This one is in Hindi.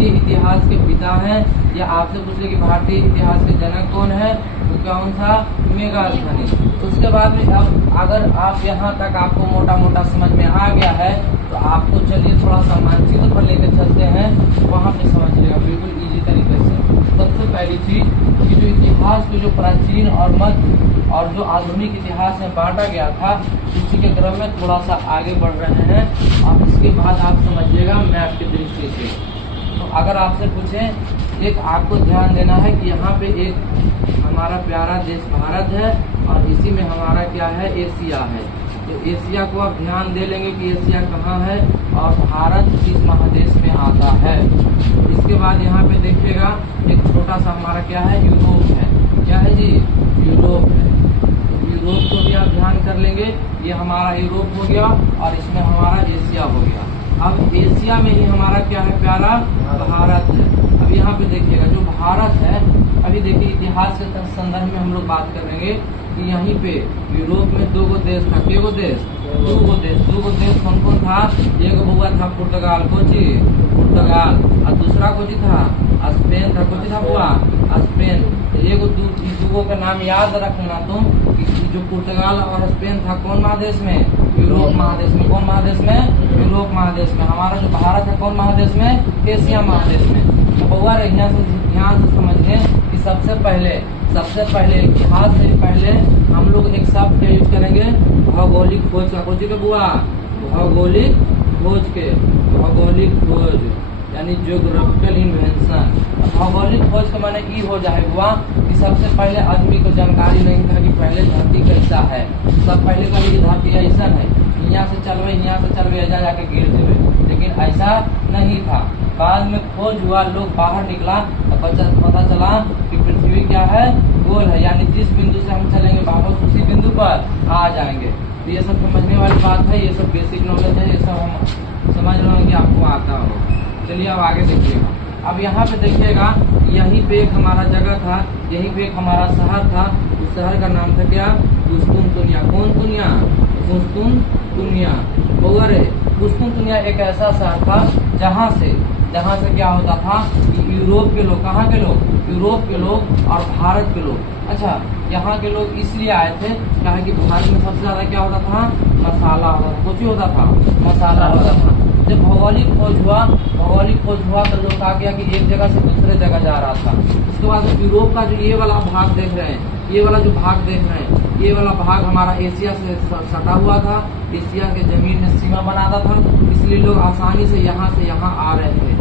भारतीय इतिहास के पिता हैं, या आपसे पूछ ले कि भारतीय इतिहास के जनक कौन है, तो कौन था, मेगास्थनीज। उसके बाद में अब अगर आप यहाँ तक आपको मोटा मोटा समझ में आ गया है, तो आपको चलिए थोड़ा सा मानचित्र पर लेकर चलते हैं, वहाँ पे समझ लेगा बिल्कुल इजी तरीके से। सबसे पहली चीज कि जो इतिहास को जो प्राचीन और मध्य और जो आधुनिक इतिहास में बांटा गया था, उसी के क्रम में थोड़ा सा आगे बढ़ रहे हैं। और इसके बाद आप समझिएगा मैप की दृष्टि से। तो अगर आपसे पूछें, एक आपको ध्यान देना है कि यहाँ पे एक हमारा प्यारा देश भारत है और इसी में हमारा क्या है, एशिया है। तो एशिया को आप ध्यान दे लेंगे कि एशिया कहाँ है और भारत किस महादेश में आता है। इसके बाद यहाँ पे देखिएगा एक छोटा सा हमारा क्या है, यूरोप है। क्या है जी, यूरोप है। यूरोप को भी आप ध्यान कर लेंगे, ये हमारा यूरोप हो गया और इसमें हमारा एशिया हो गया। अब एशिया में ही हमारा क्या है, प्यारा भारत है। अब यहाँ पे देखिएगा जो भारत है, अभी देखिए इतिहास के संदर्भ में हम लोग बात करेंगे कि यहीं पे यूरोप में दो देश था। केगो देश, दो देश कौन कौन था, एक हुआ था पुर्तगाल, कोची पुर्तगाल, और दूसरा कोची था, स्पेन था। कोची था बुआ, स्पेन। एक दूगो का नाम याद रखना तुम कि जो पुर्तगाल और स्पेन था कौन महादेश में, यूरोप महादेश में। कौन महादेश में, यूरोप महादेश में। हमारा जो भारत है कौन महादेश में, एशिया महादेश में। तो बुआ ध्यान से समझिए कि सबसे पहले इतिहास से पहले हम लोग एक शब्द का यूज करेंगे, भौगोलिक खोज का। खोज के बुआ, भौगोलिक खोज के, भौगोलिक खोज यानी ज्योग्राफिकल इन्वेंशन। भौगोलिक खोज का माने ई हो जाए बुआ कि सबसे पहले आदमी को जानकारी नहीं था कि पहले धरती कैसा है। सब पहले का ये धरती ऐसा है, यहाँ से चलवे ऐसा जाके गिर देवे, लेकिन ऐसा नहीं था। बाद में खोज हुआ, लोग बाहर निकला तो पता चला कि पृथ्वी क्या है, गोल है। यानी जिस बिंदु से हम चलेंगे वापस उसी बिंदु पर आ जाएंगे। तो ये सब समझने वाली बात है, ये सब बेसिक नॉलेज है, ये सब हम समझ रहे हैं कि आपको आता हो। चलिए अब आगे देखिएगा। अब यहाँ पे देखिएगा, यहीं पे एक हमारा जगह था, यहीं पे एक हमारा शहर था। उस शहर का नाम था क्या, कुस्तुनतुनिया। कौन तुनिया, कुस्तुनतुनिया। कुस्तुनतुनिया एक ऐसा शहर था जहाँ से क्या होता था कि यूरोप के लोग, कहाँ के लोग, यूरोप के लोग और भारत के लोग। अच्छा, यहाँ के लोग इसलिए आए थे क्या है कि भारत में सबसे ज्यादा क्या होता था, मसाला होता था। कुछ होता था, मसाला होता था। जब भौगोलिक खोज हुआ तो लोग आ गया कि एक जगह से दूसरे जगह जा रहा था। उसके बाद यूरोप का जो ये वाला भाग देख रहे हैं, ये वाला जो भाग देख रहे हैं, ये वाला भाग हमारा एशिया से सटा हुआ था। एशिया के जमीन में सीमा बनाता था, इसलिए लोग आसानी से यहाँ आ रहे थे।